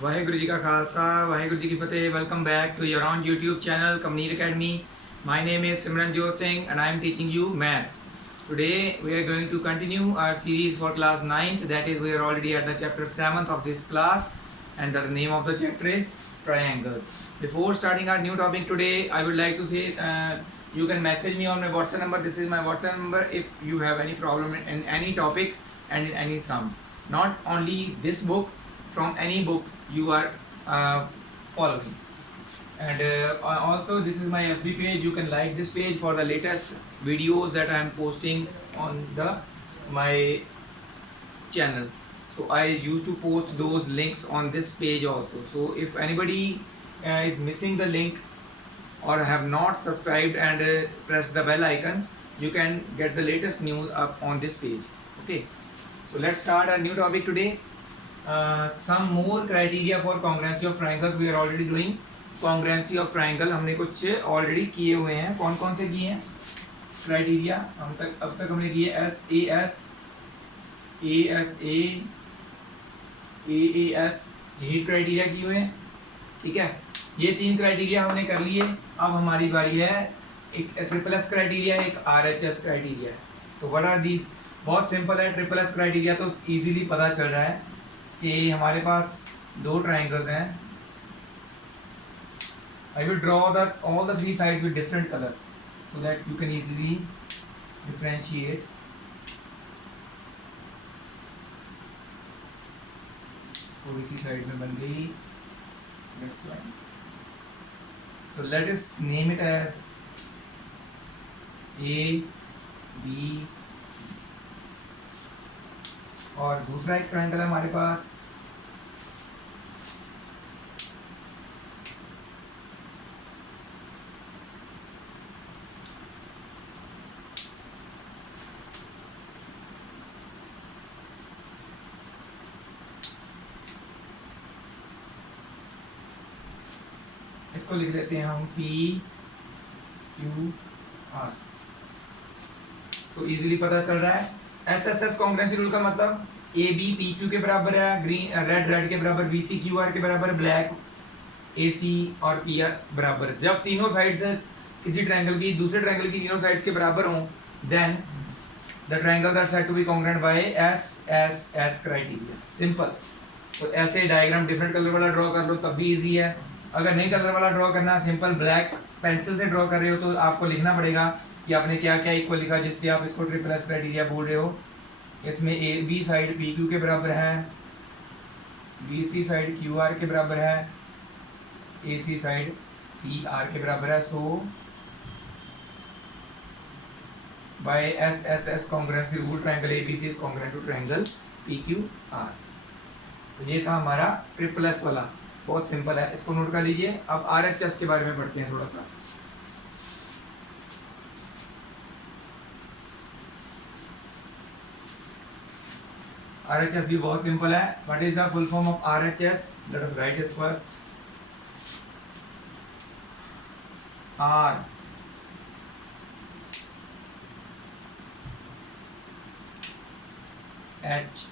वाहेगुरु जी का खालसा वाहेगुरु जी की फतेह. Welcome back to your own YouTube channel Kamneer Academy. My name is Simranjot Singh and I am teaching you maths. Today we are going to continue our series for class 9th. That is, we are already at the chapter 7th of this class, and the name of the chapter is triangles. Before starting our new topic today, I would like to say you can message me on my WhatsApp number. This is my WhatsApp number if you have any problem in any topic and in any sum. Not only this book, from any book you are following. And also, this is my FB page. You can like this page for the latest videos that I am posting on the my channel. So I used to post those links on this page also. So if anybody is missing the link or have not subscribed and press the bell icon, you can get the latest news up on this page. Okay, so let's start a new topic today. Some more criteria for congruency of triangles we are already doing. Congruency of triangle हमने कुछ already किए हुए हैं. कौन कौन से किए हैं क्राइटेरिया? अब तक हमने किए एस ए एस यही क्राइटेरिया किए हुए हैं. ठीक है, ये 3 क्राइटेरिया हमने कर लिए. अब हमारी बारी है एक ट्रिपल एस क्राइटेरिया, एक आर एच एस क्राइटेरिया. तो व्हाट आर दीज? बहुत सिंपल है. ट्रिपल एस क्राइटेरिया तो इजीली पता चल रहा है कि हमारे पास 2 ट्राइंगल्स हैं. I will draw all the 3 sides with different colors so that you can easily differentiate. और इसी साइड में बन गई left line. So let us name it as A, B, C. और दूसरा एक ट्राइंगल है हमारे पास इसको लिख लेते हैं हम P Q R. So easily पता चल रहा है. S S S congruency rule का मतलब ए बी पी क्यू के बराबर है, ग्रीन रेड के बराबर, बी सी क्यू आर के बराबर, ब्लैक ए सी और पी आर बराबर. जब तीनों साइड्स किसी ट्रायंगल की दूसरे ट्रायंगल की तीनों साइड्स के बराबर हों, then the triangles are said to be congruent by S S S criteria. Simple. तो ऐसे डायग्राम डिफरेंट कलर वाला ड्रॉ कर लो तब भी इजी है. अगर नहीं कलर वाला ड्रॉ करना, सिंपल ब्लैक पेंसिल से ड्रॉ कर रहे हो तो आपको लिखना पड़ेगा कि आपने क्या क्या इक्वल लिखा जिससे आप इसको ट्रिपल एस क्राइटेरिया बोल रहे हो. इसमें A B side P Q के बराबर है, B C side Q R के बराबर है, A C side P R के बराबर है. So by S S S congruency rule triangle A B C is congruent to triangle P Q R. तो ये था हमारा ट्रिपल एस वाला. बहुत सिंपल है, इसको नोट कर लीजिए. अब आर एच एस के बारे में पढ़ते हैं थोड़ा सा. आर एच एस भी बहुत सिंपल है. What is the full form of R H S? Let us right this first. R H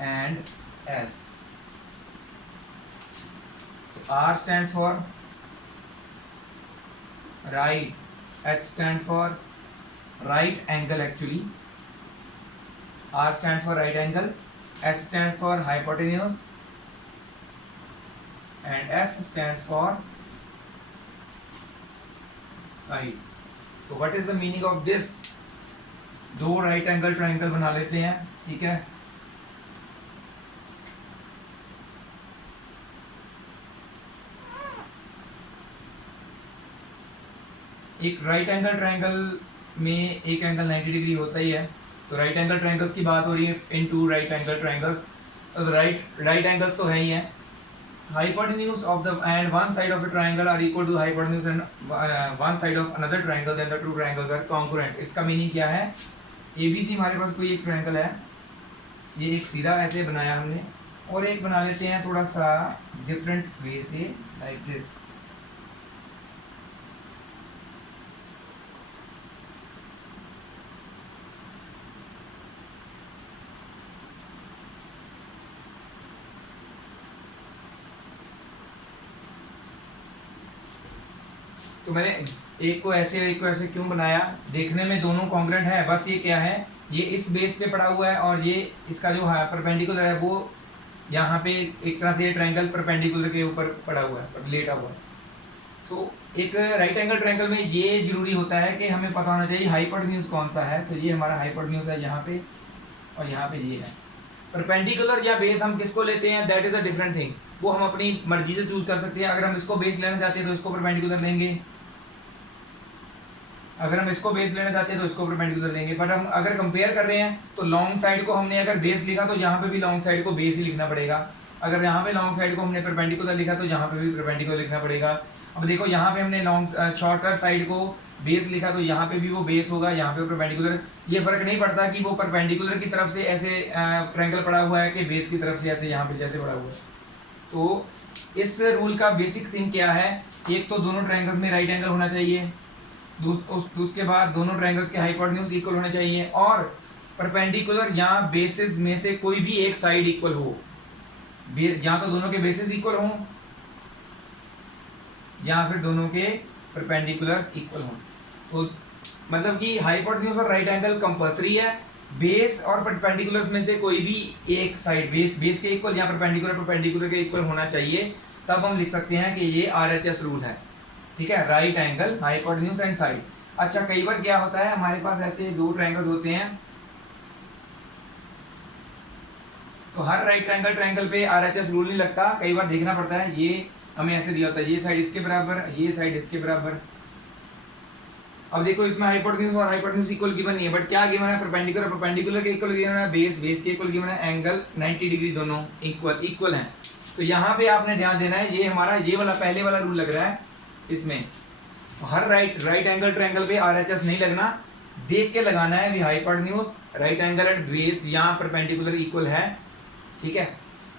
and S. So R stands for right, H stands for right angle actually. R stands for right angle, H stands for hypotenuse and S stands for side. So what is the meaning of this? 2 right angle triangle बना लेते हैं. ठीक है, एक right angle triangle में एक angle 90 degree होता ही है. तो राइट एंगल ट्रायंगल्स की बात हो रही है इन 2 राइट एंगल ट्रायंगल्स. तो राइट एंगल्स तो है ही हैं. hypotenuse of the and one side of a triangle are equal to the hypotenuse and one side of another triangle, then the 2 triangles are congruent. इसका मीनिंग क्या है? ABC हमारे पास कोई एक ट्रायंगल है, ये एक सीधा ऐसे बनाया हमने, और एक बना लेते हैं थोड़ा सा डिफरेंट वे से लाइक दिस. तो मैंने एक को ऐसे क्यों बनाया, देखने में दोनों कॉन्ग्रुएंट है, बस ये क्या है, ये इस बेस पे पड़ा हुआ है और ये इसका जो है परपेंडिकुलर है वो यहाँ पे एक तरह से ये ट्रायंगल परपेंडिकुलर के ऊपर पड़ा हुआ है, लेटा हुआ है। सो एक राइट एंगल ट्रायंगल में ये जरूरी होता है कि हमें पता होना चाहिए हाइपोटेन्यूज कौन सा है। तो ये हमारा हाइपोटेन्यूज है यहाँ पे और यहाँ पे ये है। परपेंडिकुलर या बेस हम किसको लेते हैं, that is a different thing, वो हम अपनी मर्जी से चूज कर सकते हैं। अगर हम इसको बेस लेना चाहते हैं तो इसको परपेंडिकुलर लेंगे, अगर हम इसको बेस लेना चाहते हैं तो इसको परपेंडिकुलर लेंगे। बट हम अगर कंपेयर कर रहे हैं तो लॉन्ग साइड को हमने अगर बेस लिखा तो यहाँ पे भी लॉन्ग साइड को बेस ही लिखना पड़ेगा। अगर यहाँ पे लॉन्ग साइड को हमने परपेंडिकुलर लिखा तो यहाँ पे भी परपेंडिकुलर लिखना पड़ेगा। अब देखो यहाँ पे हमने लॉन्ग शॉर्टर साइड को बेस लिखा तो यहाँ पे भी वो बेस होगा, यहाँ पे परपेंडिकुलर। ये फर्क नहीं पड़ता कि वो परपेंडिकुलर की तरफ से ऐसे ट्रायंगल पड़ा हुआ है कि बेस की तरफ से ऐसे यहाँ पे जैसे पड़ा हुआ है। तो इस रूल का बेसिक थिंग क्या है, एक तो दोनों ट्रायंगल्स में राइट एंगल होना चाहिए, उसके बाद दोनों ट्रायंगल्स के हाइपोटेन्यूज इक्वल होने चाहिए और परपेंडिकुलर या बेसिस में से कोई भी एक साइड इक्वल हो, या तो दोनों के बेसिस इक्वल हो या फिर दोनों के परपेंडिकुलर्स इक्वल हो। तो मतलब कि हाइपोटेन्यूज और राइट एंगल कंपलसरी है, बेस और परपेंडिकुलर्स में से कोई भी एक साइड बेस के इक्वल या परपेंडिकुलर के इक्वल होना चाहिए, तब हम लिख सकते हैं कि ये आरएचएस रूल है। ठीक है, right angle, hypotenuse and side. अच्छा, कई बार क्या होता है, हमारे पास ऐसे दो ट्रायंगल्स होते हैं तो हर राइट एंगल ट्रायंगल पे आरएचएस रूल नहीं लगता, कई बार देखना पड़ता है। ये हमें ऐसे दिया होता है, ये साइड इसके बराबर, ये साइड इसके बराबर। अब देखो इसमें हाइपोटेन्यूज और हाइपोटेन्यूज इक्वल गिवन नहीं है, बट क्या गिवन है, परपेंडिकुलर के इक्वल गिवन है, बेस के इक्वल गिवन है, एंगल 90 डिग्री दोनों इक्वल हैं। तो यहाँ पे आपने ध्यान देना है, ये हमारा ये वाला पहले वाला रूल लग रहा है इसमें। हर राइट एंगल ट्रायंगल पे आरएचएस नहीं लगना, देख के लगाना है भी hypotenuse, right angle and base या परपेंडिकुलर इक्वल है। ठीक है,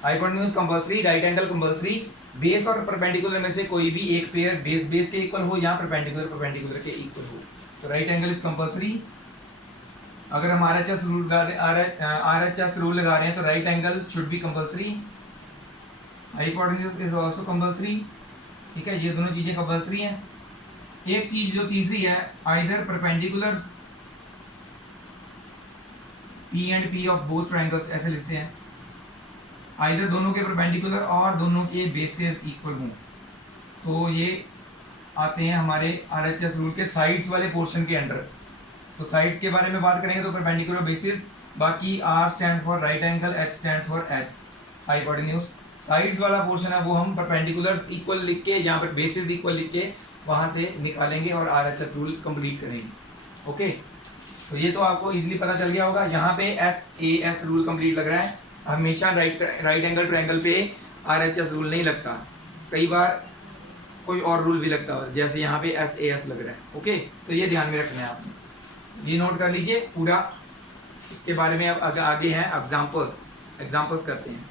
hypotenuse compulsory, right angle compulsory, base और परपेंडिकुलर में से कोई भी एक पेयर बेस के इक्वल हो या परपेंडिकुलर के इक्वल हो। तो राइट एंगल इज कंपलसरी। अगर हम आरएचएस रूल लगा रहे हैं तो right angle should be compulsory, hypotenuse is also compulsory. ठीक है, ये दोनों चीजें कंपलसरी हैं। एक चीज जो तीसरी है, either perpendiculars P and P of both triangles, ऐसे लिखते हैं, आइदर दोनों के परपेंडिकुलर और दोनों के बेसेस इक्वल हों। तो ये आते हैं हमारे आरएचएस रूल के साइड्स वाले पोर्शन के अंडर। तो साइड्स के बारे में बात करेंगे तो परपेंडिकुलर बेसिस, बाकी R stand for right angle, H stand for at hypotenuse. Sides वाला पोर्शन है वो हम परपेंडिकुलर्स इक्वल लिख के, यहाँ पर बेसिस इक्वल लिख के वहाँ से निकालेंगे और आरएचएस रूल कंप्लीट करेंगे। ओके, तो ये तो आपको इजीली पता चल गया होगा। यहाँ पे एस रूल कंप्लीट लग रहा है, हमेशा राइट एंगल ट्रायंगल पे आरएचएस रूल नहीं लगता, कई बार कोई और रूल भी लगता है, जैसे यहाँ पे एस लग रहा है। ओके, तो ये ध्यान में रखना है आपने, ये नोट कर लीजिए पूरा। इसके बारे में अब आगे हैं एग्जाम्पल्स करते हैं।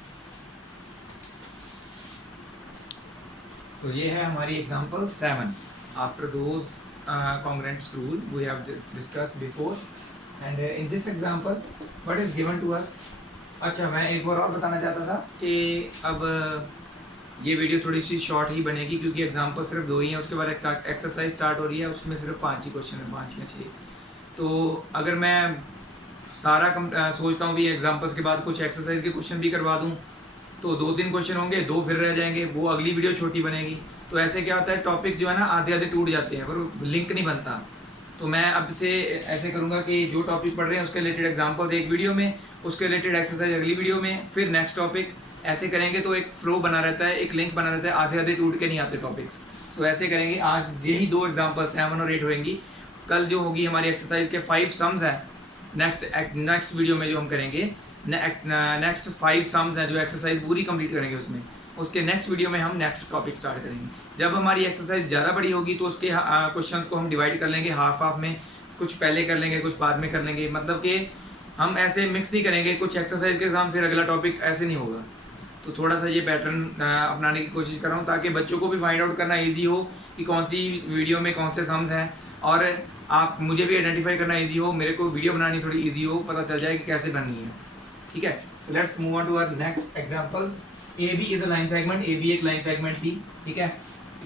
So ये है हमारी example 7 after those congruence rule we have discussed before and in this example what is given to us। अच्छा, मैं एक बार और बताना चाहता था कि अब ये वीडियो थोड़ी सी शॉर्ट ही बनेगी क्योंकि एग्जाम्पल सिर्फ 2 ही हैं, उसके बाद एक्सरसाइज स्टार्ट हो रही है, उसमें सिर्फ 5 ही क्वेश्चन है, 5 या 6। तो अगर मैं सारा सोचता हूँ भी एग्जाम्पल्स के बाद कुछ एक्सरसाइज के क्वेश्चन भी करवा दूँ तो 2-3 क्वेश्चन होंगे, 2 फिर रह जाएंगे, वो अगली वीडियो छोटी बनेगी। तो ऐसे क्या होता है, टॉपिक जो है ना आधे टूट जाते हैं, पर लिंक नहीं बनता। तो मैं अब से ऐसे करूँगा कि जो टॉपिक पढ़ रहे हैं उसके रिलेटेड एग्जाम्पल्स एक वीडियो में, उसके रिलेटेड एक्सरसाइज अगली वीडियो में, फिर नेक्स्ट टॉपिक, ऐसे करेंगे तो एक फ्लो बना रहता है, एक लिंक बना रहता है, आधे टूट के नहीं आते टॉपिक्स। तो ऐसे करेंगे, आज यही 2 एग्जाम्पल 7 और 8 होंगी। कल जो होगी हमारी एक्सरसाइज के 5 सम्स है, नेक्स्ट वीडियो में जो हम करेंगे, नेक्स्ट 5 सम्स हैं जो एक्सरसाइज पूरी कंप्लीट करेंगे उसमें, उसके नेक्स्ट वीडियो में हम नेक्स्ट टॉपिक स्टार्ट करेंगे। जब हमारी एक्सरसाइज ज़्यादा बड़ी होगी तो उसके क्वेश्चंस को हम डिवाइड कर लेंगे हाफ में, कुछ पहले कर लेंगे कुछ बाद में कर लेंगे, मतलब कि हम ऐसे मिक्स नहीं करेंगे कुछ एक्सरसाइज के साथ फिर अगला टॉपिक, ऐसे नहीं होगा। तो थोड़ा सा ये पैटर्न अपनाने की कोशिश कर रहा हूँ ताकि बच्चों को भी फाइंड आउट करना ईजी हो कि कौन सी वीडियो में कौन से सम्स हैं, और आप मुझे भी आइडेंटिफाई करना ईजी हो, मेरे को वीडियो बनानी थोड़ी ईजी हो, पता चल जाए कि कैसे बननी है। ठीक है, so let's move on to our next example. A B is a line segment, A B एक लाइन सेगमेंट थी। ठीक है,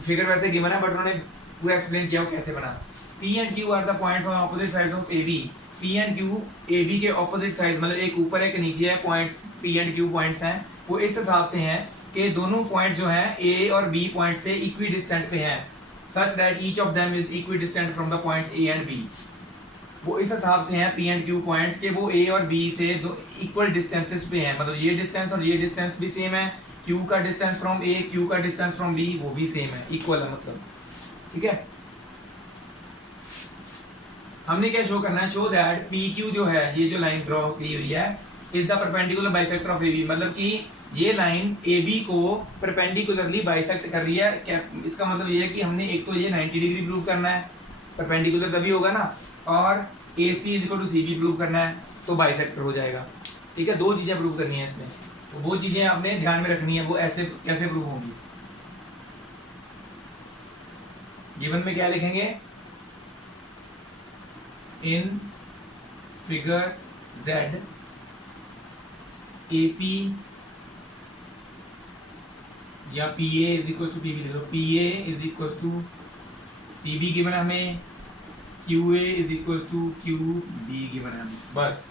फिगर वैसे गिवन है बट उन्होंने पूरा एक्सप्लेन किया वो कैसे बना। P and Q are the points on opposite sides of A B. P and Q A B के ऑपोजिट साइड्स, मतलब एक ऊपर एक नीचे है points, P and Q points हैं, वो इस हिसाब से हैं कि दोनों पॉइंट्स जो हैं ए और बी पॉइंट से इक्वी डिस्टेंट पे हैं, such that each of them is equidistant from the points A and B. वो इस हिसाब से हैं पी एंड क्यू पॉइंट्स के वो ए और बी से दो इक्वल डिस्टेंसेस पे हैं, मतलब ये डिस्टेंस और ये डिस्टेंस भी सेम है, क्यू का डिस्टेंस फ्रॉम ए, क्यू का डिस्टेंस फ्रॉम बी वो भी सेम है, इक्वल है मतलब, ठीक है। हमने क्या शो करना है, शो दैट पी क्यू जो है, ये जो लाइन ड्रॉ की हुई है, is the perpendicular bisector of A B, मतलब कि ये लाइन ए बी को परपेंडिकुलरली बाइसेक्ट कर रही है। क्या इसका मतलब ये है कि हमने एक तो ये 90 डिग्री प्रूव करना है, परपेंडिकुलर तभी होगा ना, और A C is equal to C B prove करना है तो बाइसेक्टर हो जाएगा, ठीक है। दो चीज़ें प्रूव करनी है इसमें, तो वो चीज़ें आपने ध्यान में रखनी है, वो ऐसे कैसे प्रूव होंगी। गिवन में क्या लिखेंगे, इन फिगर Z AP या PA is equal to PB, लिखो PA is equal to PB given हमें, QA is equal to QB given है हमें, बस।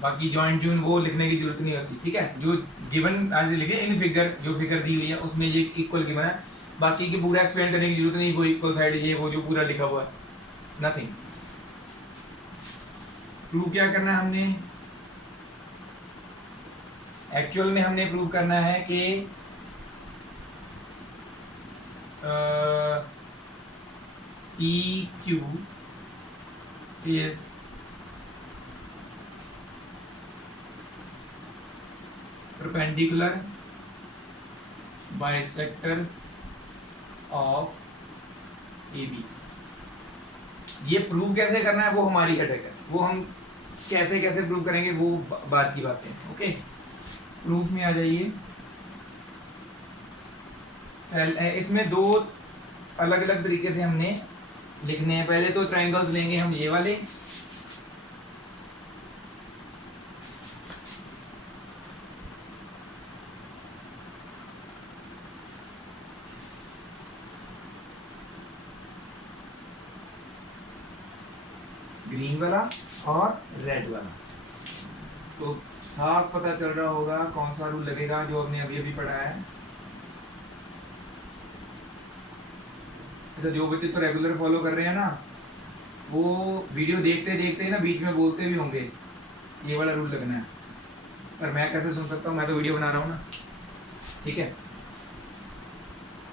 बाकी जॉइंट जून वो लिखने की जरूरत नहीं होती, ठीक है। जो गिवन आज लिखे इन फिगर, जो फिगर दी हुई है उसमें ये इक्वल गिवन है, बाकी की पूरा एक्सप्लेन करने की जरूरत नहीं, वो इक्वल साइड ये वो जो पूरा लिखा हुआ है, नथिंग। प्रूव क्या करना है हमने, एक्चुअल में हमने प्रूव करना है कि P Q is perpendicular bisector of A B. ये प्रूव कैसे करना है वो हमारी हेडेक है, वो हम कैसे कैसे प्रूव करेंगे वो बात की बात है, ओके। प्रूफ में आ जाइए, इसमें दो अलग अलग तरीके से हमने लिखने हैं। पहले तो ट्रायंगल्स लेंगे हम ये वाले, ग्रीन वाला और रेड वाला, तो साफ पता चल रहा होगा कौन सा रूल लगेगा जो हमने अभी अभी पढ़ा है। अच्छा, जो बच्चे तो रेगुलर फॉलो कर रहे हैं ना, वो वीडियो देखते देखते ना बीच में बोलते भी होंगे ये वाला रूल लगना है, पर मैं कैसे सुन सकता हूँ, मैं तो वीडियो बना रहा हूँ ना, ठीक है।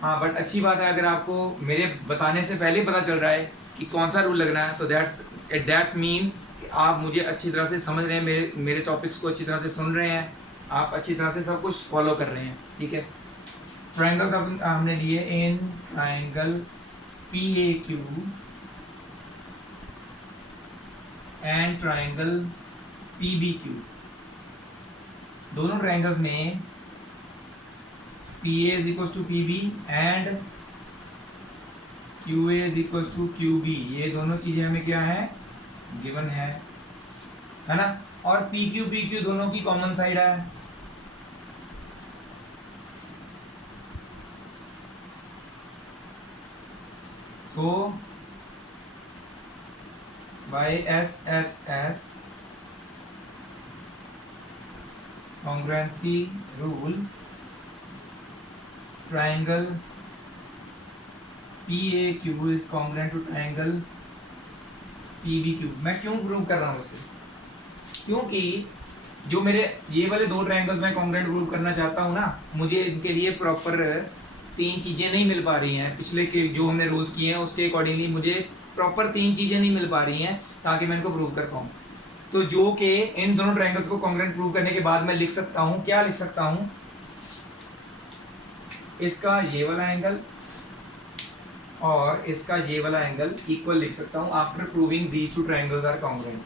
हाँ, बट अच्छी बात है अगर आपको मेरे बताने से पहले पता चल रहा है कि कौन सा रूल लगना है, तो दैट्स मीन आप मुझे अच्छी तरह से समझ रहे हैं, मेरे टॉपिक्स को अच्छी तरह से सुन रहे हैं, आप अच्छी तरह से सब कुछ फॉलो कर रहे हैं, ठीक है। ट्रायंगल्स हमने लिए, in triangle PAQ and triangle PBQ, दोनों ट्रायंगल्स में PA is equal to PB and QA is equal to QB, ये दोनों चीजें हमें क्या है, गिवन है ना। और PQ दोनों की कॉमन साइड है, so bye SSS congruency rule, triangle PAQ is congruent to triangle PBQ। मैं क्यों प्रूव कर रहा हूँ इसे, क्योंकि जो मेरे ये वाले दो ट्रायंगल्स मैं कॉन्ग्रुएंट प्रूव करना चाहता हूँ ना, मुझे इनके लिए प्रॉपर तीन चीज़ें नहीं मिल पा रही हैं, पिछले के जो हमने रूल्स किए हैं उसके अकॉर्डिंगली मुझे प्रॉपर तीन चीज़ें नहीं मिल पा रही हैं ताकि मैं इनको प्रूव कर पाऊँ। तो जो कि इन दोनों ट्रायंगल्स को कॉन्ग्रुएंट प्रूव करने के बाद मैं लिख सकता हूँ, क्या लिख सकता हूँ, इसका ये वाला एंगल और इसका ये वाला एंगल इक्वल लिख सकता हूँ after proving these two triangles are congruent.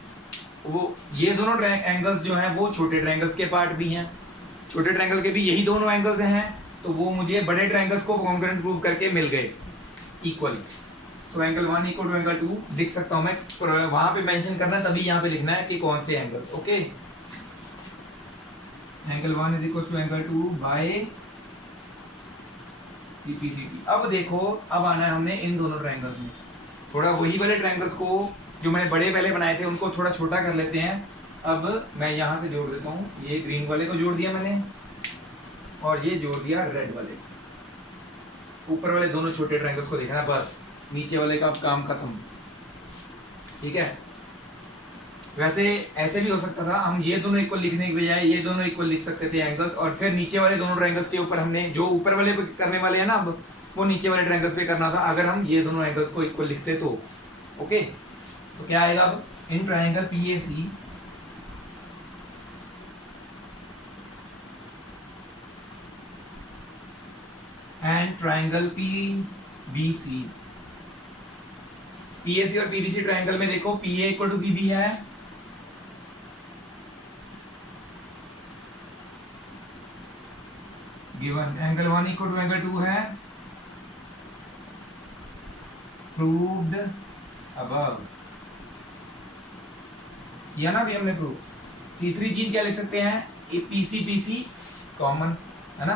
वो ये दोनों एंगल्स जो हैं वो छोटे ट्रायंगल्स के पार्ट भी हैं, छोटे ट्रायंगल के भी यही दोनों एंगल्स हैं, तो वो मुझे बड़े ट्रायंगल्स को कॉन्ग्रुएंट प्रूव करके मिल गए equally. So angle 1 equal to angle 2 लिख सकता हूँ मैं, वहाँ पे मेंशन करना तभी यहाँ पे लिखना है कि कौन से angles, okay. Angle 1 is equal to angle 2 by CPCT। अब देखो, अब आना है हमने इन दोनों ट्रायंगल्स में, थोड़ा वही वाले ट्रायंगल्स को जो मैंने बड़े पहले बनाए थे उनको थोड़ा छोटा कर लेते हैं। अब मैं यहाँ से जोड़ देता हूँ, ये ग्रीन वाले को जोड़ दिया मैंने और ये जोड़ दिया रेड वाले। ऊपर वाले दोनों छोटे ट्रायंगल्स को देखना, बस नीचे वाले का अब काम खत्म। ठीक है, वैसे ऐसे भी हो सकता था, हम ये दोनों इक्वल लिखने के बजाय ये दोनों इक्वल लिख सकते थे एंगल्स, और फिर नीचे वाले दोनों ट्रायंगल्स के ऊपर हमने जो ऊपर वाले पे करने वाले हैं ना, अब वो नीचे वाले ट्रायंगल्स पे करना था अगर हम ये दोनों एंगल्स को इक्वल लिखते तो। ओके, तो क्या आएगा अब, in triangle PAC and triangle PBC। PAC और PBC ट्रायंगल में देखो PA इक्वल टू PB है, given angle 1 equal to angle 2 है, प्रूव्ड अबव। या ना भी हमने प्रूव। तीसरी चीज क्या लिख सकते हैं, PC कॉमन है ना,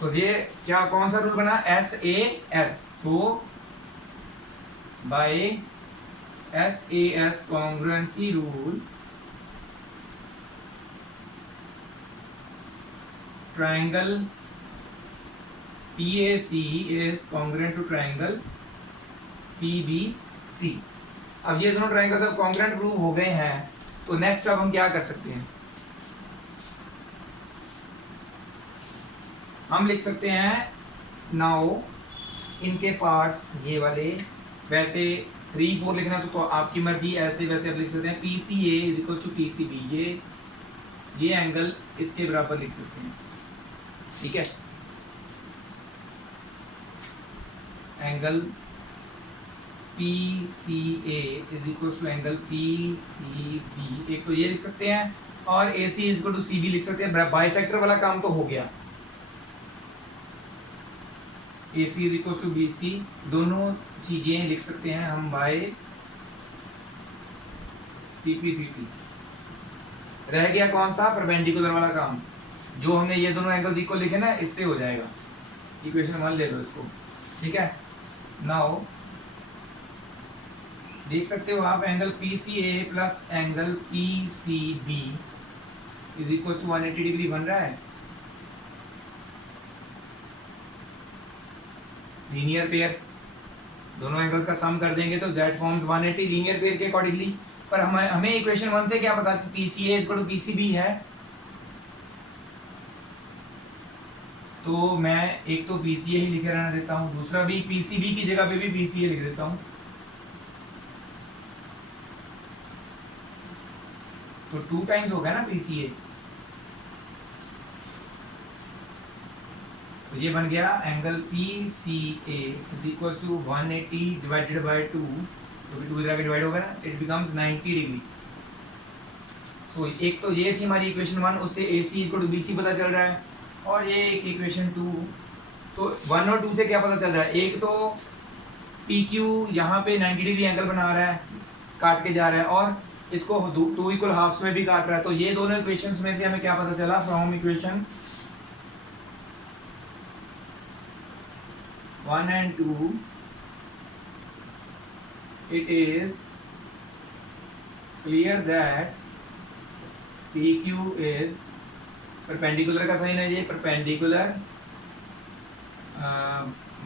तो ये क्या कौन सा रूल बना, SAS। So bye SAS congruency rule, triangle PAC is congruent to triangle PBC। अब ये दोनों ट्रायंगल्स अब कॉन्ग्रुएंट प्रूव हो गए हैं, तो नेक्स्ट अब हम क्या कर सकते हैं, हम लिख सकते हैं नाउ इनके पार्ट्स ये वाले, वैसे 3 4 लिखना तो आपकी मर्जी, ऐसे वैसे आप लिख सकते हैं PCA is equal to PCB, ये एंगल इसके बराबर लिख सकते हैं। ठीक है, angle PCA is equal to angle PCB, एक तो ये लिख सकते हैं, और AC is equal to CB लिख सकते हैं। बाइसेक्टर वाला काम तो हो गया, AC is equal to BC, दोनों चीजें लिख सकते हैं हम बाय CPCT। रह गया कौन सा, परपेंडिकुलर वाला काम, जो हमने ये दोनों एंगल्स इक्वल लिखे ना, इससे हो जाएगा। इक्वेशन 1 ले लो इसको। ठीक है, नाउ देख सकते हो आप, angle PCA plus angle PCB is equal to 180 degree बन रहा है। लीनियर पेयर, दोनों एंगल्स का सम कर देंगे तो दैट फॉर्म्स 180 लीनियर पेयर के अकॉर्डिंगली। पर हमें इक्वेशन 1 से क्या पता, PCA is equal to PCB है, तो मैं एक तो PCA ही लिखे रहने देता हूँ, दूसरा भी PCB की जगह पे भी PCA लिख देता हूँ, तो 2 टाइम्स हो गया ना PCA, तो ये बन गया angle PCA is equal to 180 divided by 2, तो भी 2 इधर आके डिवाइड होगा ना, इट बिकम्स 90 डिग्री। सो एक तो ये थी हमारी इक्वेशन 1, उससे AC इक्वल टू BC पता चल रहा है, और ये एक इक्वेशन 2, तो 1 और 2 से क्या पता चल रहा है, एक तो PQ यहाँ पे 90 डिग्री एंगल बना रहा है, काट के जा रहा है, और इसको 2 इक्वल हाफ्स में भी काट रहा है। तो ये दोनों इक्वेशंस में से हमें क्या पता चला, from equation 1 and 2 it is clear that PQ is perpendicular का साइन है, ये perpendicular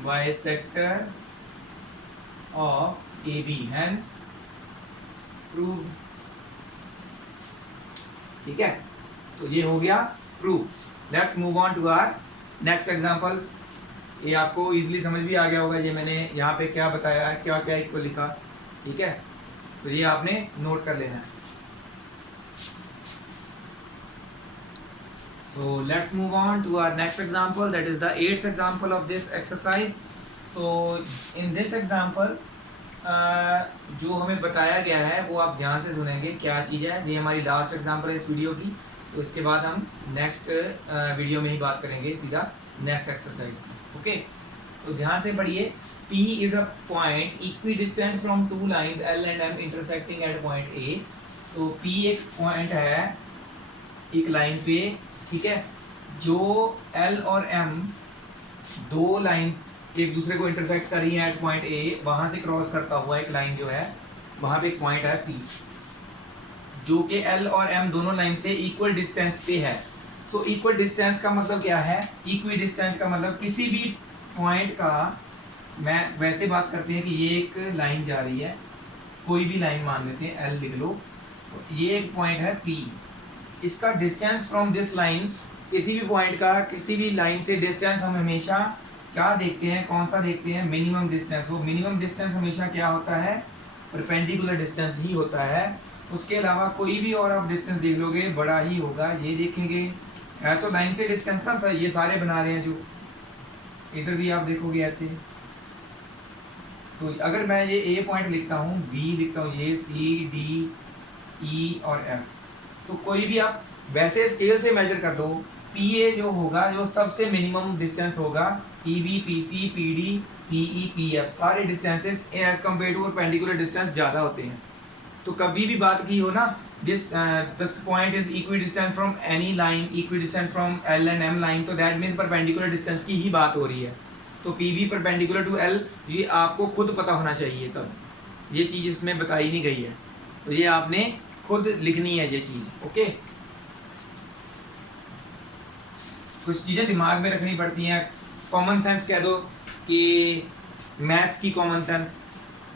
bisector of AB, hence prove. ठीक है, तो ये हो गया proof. Let's move on to our next example. ये आपको इजीली समझ भी आ गया होगा, ये मैंने यहाँ पे क्या बताया, क्या क्या इक्वल लिखा। ठीक है, तो ये आपने नोट कर लेना है। So let's move on to our next example, that is the 8th example of this exercise. So in this example जो हमें बताया गया है वो आप ध्यान से सुनेंगे क्या चीज़ है। ये हमारी लास्ट एग्जांपल है इस वीडियो की, तो इसके बाद हम नेक्स्ट वीडियो में ही बात करेंगे सीधा नेक्स्ट एक्सरसाइज की। ओके, तो ध्यान से पढ़िए। P is a point equidistant from two lines L and M intersecting at point A. तो P एक पॉइंट है एक लाइन पे, ठीक है, जो L और M दो लाइंस एक दूसरे को इंटरसेक्ट कर रही है एट पॉइंट ए, वहां से क्रॉस करता हुआ एक लाइन जो है वहां पे एक पॉइंट है P, जो कि L और M दोनों लाइन से इक्वल डिस्टेंस पे है। सो इक्वल डिस्टेंस का मतलब क्या है? इक्वी डिस्टेंस का मतलब किसी भी पॉइंट का, मैं वैसे बात करते हैं कि ये एक लाइन जा रही है, कोई भी लाइन मान लेते हैं, L लिख लो, तो ये एक पॉइंट है P, इसका डिस्टेंस फ्रॉम दिस लाइन, किसी भी पॉइंट का किसी भी लाइन से डिस्टेंस हम हमेशा क्या देखते हैं, कौन सा देखते हैं? Minimum distance. वो मिनिमम डिस्टेंस हमेशा क्या होता है? परपेंडिकुलर डिस्टेंस ही होता है। उसके अलावा कोई भी और आप डिस्टेंस देख लोगे बड़ा ही होगा, ये देखेंगे है तो लाइन से डिस्टेंस ना सर, ये सारे बना रहे हैं जो इधर भी आप देखोगे ऐसे। तो अगर मैं ये ए पॉइंट लिखता हूँ, बी लिखता हूँ, ये सी डी ई और एफ, तो कोई भी आप वैसे स्केल से मेजर कर दो, पी ए जो होगा, जो सबसे मिनिमम डिस्टेंस होगा, P B P C P D P E P F, सारे distances as compared to perpendicular distance ज़्यादा होते हैं। तो कभी भी बात की हो ना, this point is equidistance from any line, equidistance from L and M line, तो दैट मीन्स परपेंडिकुलर डिस्टेंस की ही बात हो रही है। तो P B perpendicular to L, ये आपको खुद पता होना चाहिए, तब ये चीज़ इसमें बताई नहीं गई है, तो ये आपने खुद लिखनी है ये चीज़। ओके, कुछ चीज़ें दिमाग में रखनी पड़ती हैं। कॉमन सेंस कह दो कि मैथ्स की कॉमन सेंस,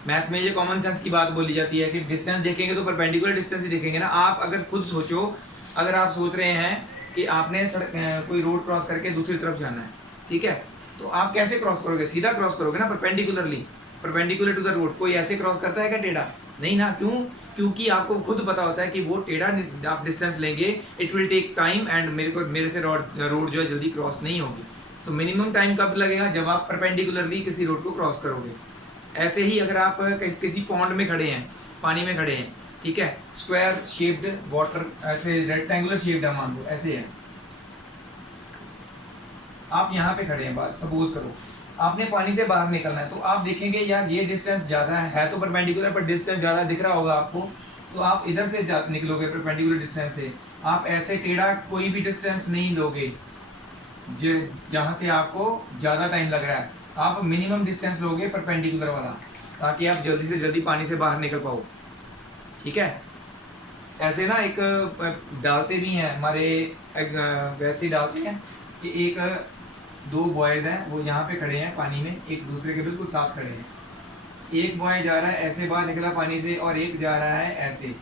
मैथ में ये कॉमन सेंस की बात बोली जाती है कि डिस्टेंस देखेंगे तो परपेंडिकुलर डिस्टेंस ही देखेंगे ना। आप अगर खुद सोचो, अगर आप सोच रहे हैं कि आपने सड़क कोई रोड क्रॉस करके दूसरी तरफ जाना है, ठीक है, तो आप कैसे क्रॉस करोगे? सीधा क्रॉस करोगे ना, perpendicularly, perpendicular to the road. कोई ऐसे क्रॉस करता है क्या टेढ़ा? नहीं ना। क्यों? क्योंकि आपको खुद पता होता है कि वो टेढ़ा आप डिस्टेंस लेंगे, it will take time and मेरे से रोड जो है जल्दी क्रॉस नहीं होगी। तो मिनिमम टाइम कब लगेगा? जब आप परपेंडिकुलरली किसी रोड को क्रॉस करोगे। ऐसे ही अगर आप किसी पॉन्ड में खड़े हैं, पानी में खड़े हैं, ठीक है, स्क्वायर शेप्ड वाटर, ऐसे रेक्टेंगुलर शेप्ड है, मान लो ऐसे है, आप यहाँ पे खड़े हैं, बात सपोज करो, आपने पानी से बाहर निकलना है, तो आप देखेंगे यार ये डिस्टेंस ज़्यादा है तो परपेंडिकुलर, पर डिस्टेंस ज़्यादा दिख रहा होगा आपको, तो आप इधर से निकलोगे परपेंडिकुलर डिस्टेंस से। आप ऐसे टेढ़ा कोई भी डिस्टेंस नहीं लोगे जहाँ से आपको ज़्यादा टाइम लग रहा है, आप मिनिमम डिस्टेंस लोगे परपेंडिकुलर वाला, ताकि आप जल्दी से जल्दी पानी से बाहर निकल पाओ, ठीक है। ऐसे ना एक डालते भी हैं हमारे, वैसे ही डालते हैं कि एक दो बॉयज़ हैं, वो यहाँ पे खड़े हैं पानी में, एक दूसरे के बिल्कुल साथ खड़े हैं। एक बॉय जा रहा है ऐसे बाहर निकला पानी से, और एक जा रहा है ऐसे,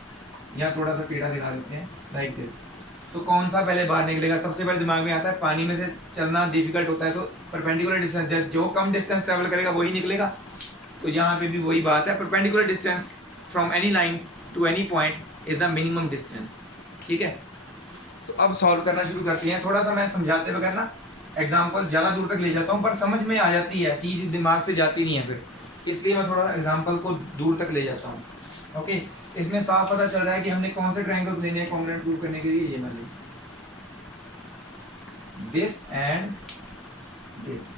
यहाँ थोड़ा सा टेढ़ा दिखा देते हैं लाइक दिस। तो कौन सा पहले बाहर निकलेगा? सबसे पहले दिमाग में आता है पानी में से चलना डिफिकल्ट होता है, तो परपेंडिकुलर डिस्टेंस, जो कम डिस्टेंस ट्रैवल करेगा वही निकलेगा। तो यहाँ पे भी वही बात है, perpendicular distance from any line to any point is the minimum distance, ठीक है। तो अब सॉल्व करना शुरू करते हैं। थोड़ा सा मैं समझाते बगैर ना एग्जाम्पल ज़्यादा दूर तक ले जाता हूँ, पर समझ में आ जाती है चीज़, दिमाग से जाती नहीं है फिर, इसलिए मैं थोड़ा एग्जाम्पल को दूर तक ले जाता हूँ। ओके, इसमें साफ पता चल रहा है कि हमने कौन से ट्रायंगल्स लेने हैं कॉम्बिनेट प्रूव करने के लिए। ये मान लो this and this,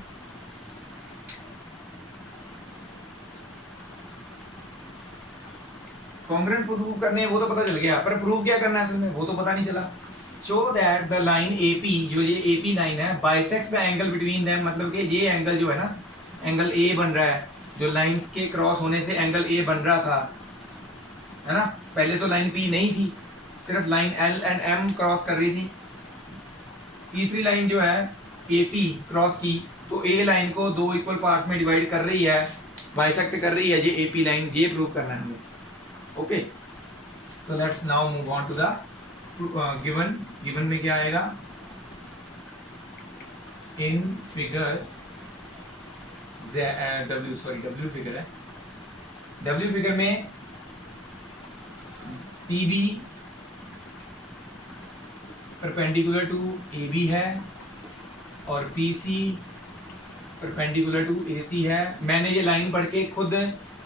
congruent prove करने हैं वो तो पता चल गया, पर प्रूव क्या करना है असल में वो तो पता नहीं चला। Show that the line AP, जो ये AP लाइन है, bisects the angle between them, मतलब कि ये एंगल जो है ना, एंगल A बन रहा है, जो लाइंस के क्रॉस होने से एंगल A बन रहा था, है ना। पहले तो लाइन P नहीं थी, सिर्फ line L and M cross कर रही थी। तीसरी लाइन जो है AP क्रॉस की, तो A लाइन को दो इक्वल पार्ट्स में डिवाइड कर रही है, बाइसेक्ट कर रही है ये AP लाइन, ये प्रूव करना है हमें। ओके, तो let's now move on to the given में क्या आएगा? इन फिगर W फिगर है, W फिगर में PB परपेंडिकुलर टू AB है और PC परपेंडिकुलर टू AC है। मैंने ये लाइन पढ़ के खुद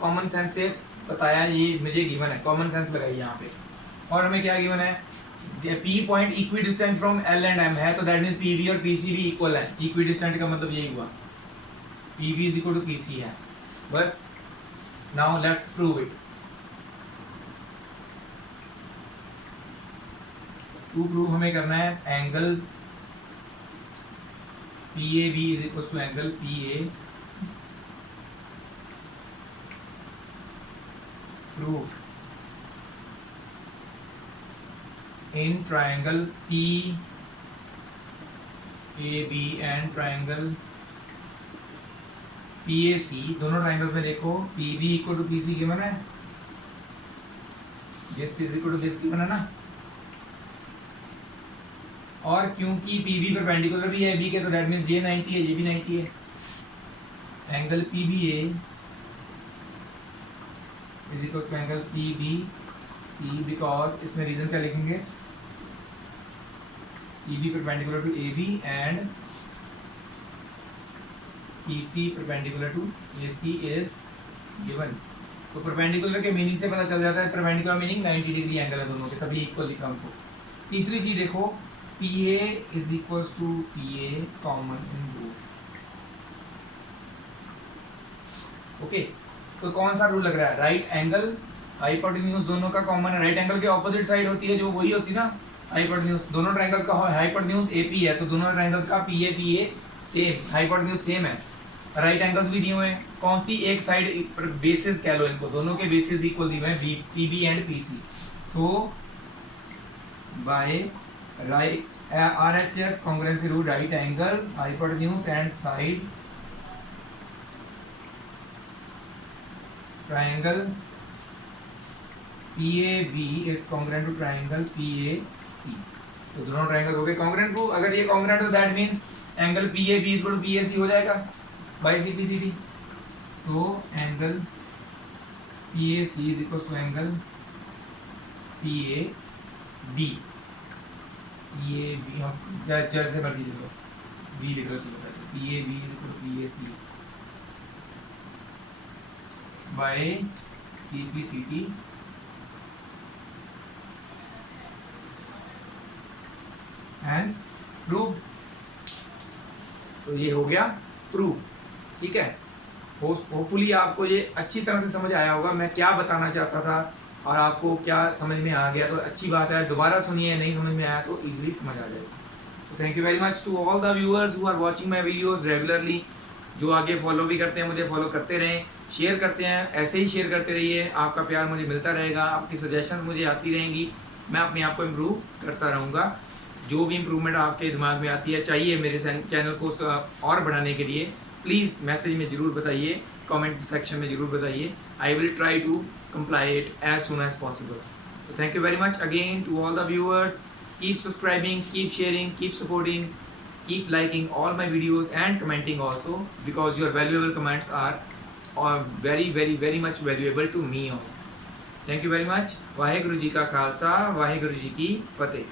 कॉमन सेंस से बताया, ये मुझे गिवन है, कॉमन सेंस लगाई यहाँ पे। और हमें क्या गिवन है? P point equidistant from L and M है, तो दैट मीन्स PB और PC भी इक्वल है। इक्वी डिस्टेंट का मतलब यही हुआ, PB is equal to PC है, बस। Now let's prove it. To prove हमें करना है angle PAB is equal to angle PAC। Proof in triangle PAB and triangle PAC, दोनों ट्राइंगल्स में देखो PB इक्वल टू PC के बना है, this is equal to this की बना ना, और क्योंकि PB परपेंडिकुलर भी है AB के तो दैट मींस ये 90 है, ये भी 90 है। Angle PBA is equal to angle PBC because इसमें रीजन क्या लिखेंगे, PB perpendicular to AB and PC perpendicular to AC is given. तो परपेंडिकुलर के मीनिंग से पता चल जाता है, परपेंडिकुलर मीनिंग 90 डिग्री एंगल है दोनों के, तभी इक्वल लिखा उनको। तीसरी चीज देखो PA is equal to PA common in both. Okay, तो कौन सा रूल लग रहा है, राइट एंगल हाइपोटेन्यूज दोनों का कॉमन है। राइट एंगल के ऑपोजिट साइड होती है जो वही होती है ना हाइपोटेन्यूज, दोनों ट्रायंगल का हाइपोटेन्यूज AP है तो दोनों ट्रायंगल्स का PA सेम, हाइपोटेन्यूज सेम है। राइट एंगल्स भी दिए हुए हैं, कौन सी एक साइड पर बेसिस कह लो इनको, दोनों के बेसिस इक्वल दिए हुए हैं PB and PC। So by right RHS congruency rule, right angle hypotenuse and side triangle PAB is congruent to triangle PAC। तो दोनों ट्रायंगल हो गए कॉन्ग्रुएंट टू, अगर ये कॉन्ग्रुएंट हो that means angle PAB is equal to PAC हो जाएगा by CPCD। So angle PAC is equal to angle PAB, हम जड़ से मर्जी लिख लो, B लिख लो, चलो PAB is equal to PAC by CPCD hence prove. तो ये हो गया प्रूव, ठीक है। होपफुली आपको ये अच्छी तरह से समझ आया होगा मैं क्या बताना चाहता था और आपको क्या समझ में आ गया, तो अच्छी बात है। दोबारा सुनिए, नहीं समझ में आया तो इजीली समझ आ जाएगा। तो thank you very much to all the viewers who are watching my videos regularly, जो आगे फॉलो भी करते हैं, मुझे फॉलो करते रहें, शेयर करते हैं, ऐसे ही शेयर करते रहिए। आपका प्यार मुझे मिलता रहेगा, आपकी सजेशंस मुझे आती रहेंगी, मैं अपने आप को इम्प्रूव करता रहूँगा। जो भी इम्प्रूवमेंट आपके दिमाग में आती है, चाहिए मेरे चैनल को और बढ़ाने के लिए, प्लीज़ मैसेज में ज़रूर बताइए, कमेंट सेक्शन में ज़रूर बताइए। I will try to comply it as soon as possible. तो thank you very much again to all the viewers, keep subscribing, keep sharing, keep supporting, keep liking all my videos and commenting also, because your valuable comments are very much valuable to me also. Thank you very much. Waheguru ji का खालसा, वाहेगुरु जी की फतेह।